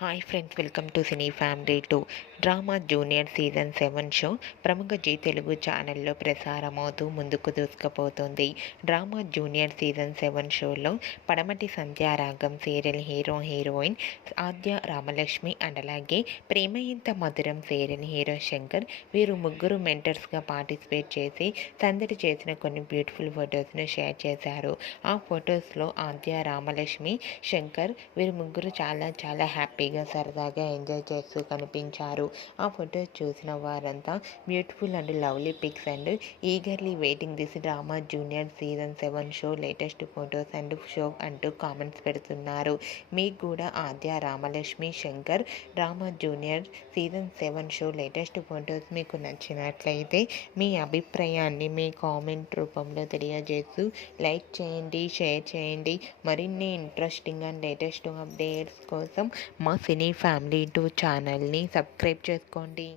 Hi friends, welcome to cine family 2. Drama junior season 7 show ప్రముఖ G Telugu ఛానల్లో ప్రసారమవుతూ ముందుకు దూసుకుపోతుంది. Drama junior season 7 షోలో Padamati Sandhyaragam serial heroine Adya Ramalakshmi and అలాగే ప్రేమ ఇంత మధురం సీరియల్ హీరో శంకర్ వీరు ముగ్గురు మెంటర్స్గా పార్టిసిపేట్ చేసి సందడి చేసిన కొన్ని బ్యూటిఫుల్ ఫొటోస్ను షేర్ చేశారు. ఆ ఫొటోస్లో ఆద్య రామలక్ష్మి శంకర్ వీరు ముగ్గురు చాలా హ్యాపీగా సరదాగా ఎంజాయ్ చేస్తూ కనిపించారు. ఆ ఫొటోస్ చూసిన వారంతా beautiful and lovely pics and eagerly waiting this drama junior season 7 show latest photos and show అంటూ కామెంట్స్ పెడుతున్నారు. మీకు కూడా Adya Ramalakshmi Shankar drama junior season 7 show latest photos మీకు నచ్చినట్లయితే మీ అభిప్రాయాన్ని మీ కామెంట్ రూపంలో తెలియజేస్తూ లైక్ చేయండి, షేర్ చేయండి. మరిన్ని ఇంట్రెస్టింగ్ అండ్ లేటెస్ట్ అప్డేట్స్ కోసం మా సినీ ఫ్యామిలీ 2 ఛానల్ని సబ్స్క్రైబ్ చేసుకోండి.